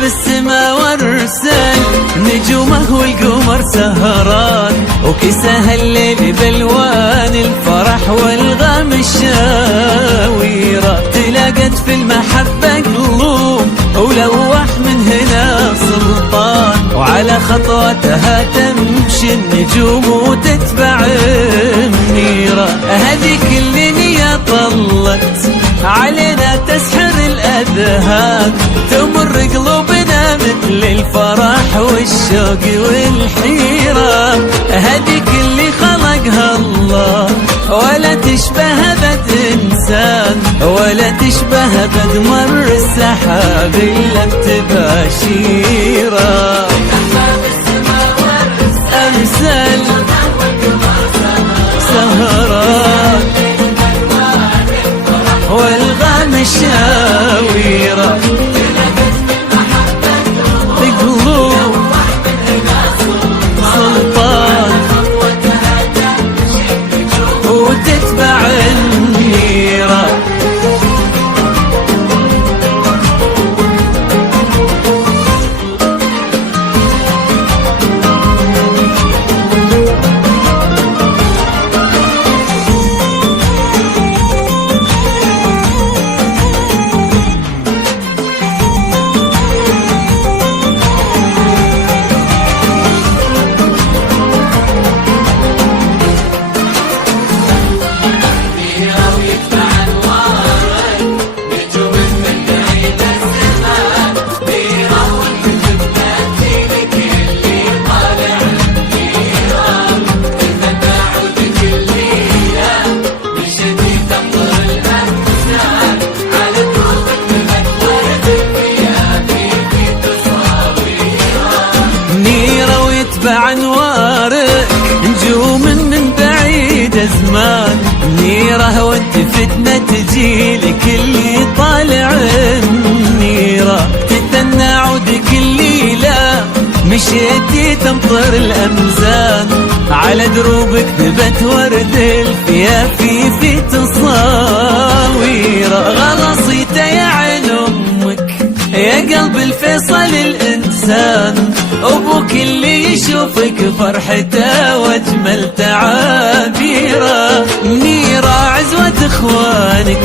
بالسما والرسل نجومه والقمر سهران، وكساها الليل بالوان الفرح والغم الشاويرة. تلاقت في المحبة قلوب ولوح من هنا سلطان، وعلى خطواتها تمشي النجوم وتتبع النيرة. هذيك اللي نية طلت علينا تسحر الأذهان، تمر قلوبنا مثل الفرح والشوق والحيرة. هذيك اللي خلقها الله ولا تشبه بد إنسان، ولا تشبه بقمر السحاب إلا بتباشيرة. أمثال سهران والغم الشاويرة، بقلوب سلطان وتتبع النيرة. بأنوارك نجوم من بعيد زمان، نيرة وانت فتنة تجيلك اللي طالع النيرة. تثنى عودك الليلة مشيتي تمطر الأمزان، على دروبك ذبت ورد الفيافي في تصاويرة. غلصيت يا عين أمك يا قلب الفيصل الإنسان، أبوك اللي يشوفك فرحته واجمل تعابيره. منيرة عزوة اخوانك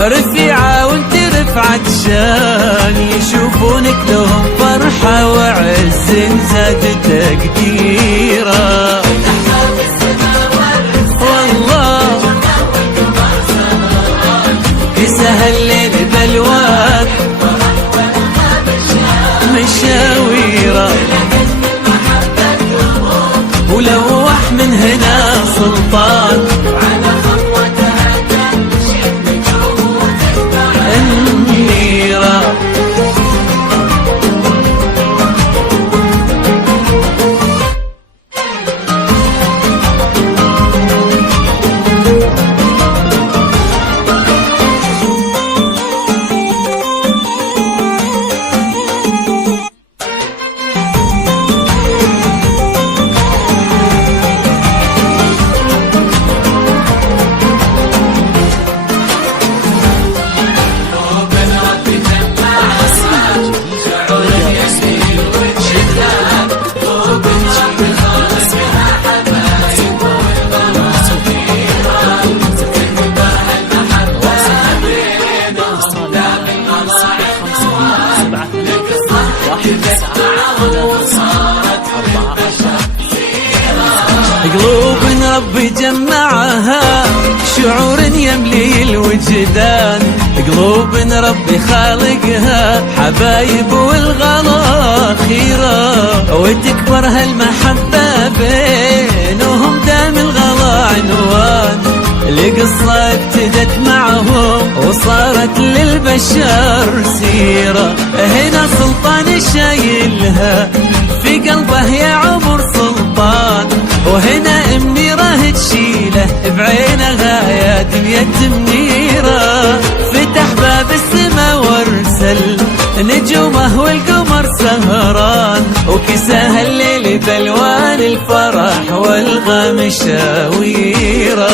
رفيعة وانت رفعت شان، يشوفونك لهم فرحة وعز زاد تقديره. والله يسهل الليل بالوان مشاويره، ولوح من هنا سلطان على خطوتها تمشي النجوم وتتبع النيرة. قلوب ربي جمعها شعور يملي الوجدان، قلوب ربي خالقها حبايب والغلا خيرة، وتكبر هالمحبة بينهم دام الغلا عنوان لقصة ابتدت معهم وصارت للبشر سيرة. هنا سلطان شايلها في قلبه يا عمر سلطان، وهنا منيرة تشيله بعينها يا دنيا منيرة. فتح باب السما وارسل نجومه والقمر سهران، وكساها الليل بالوان الفرح والغم شاويرة.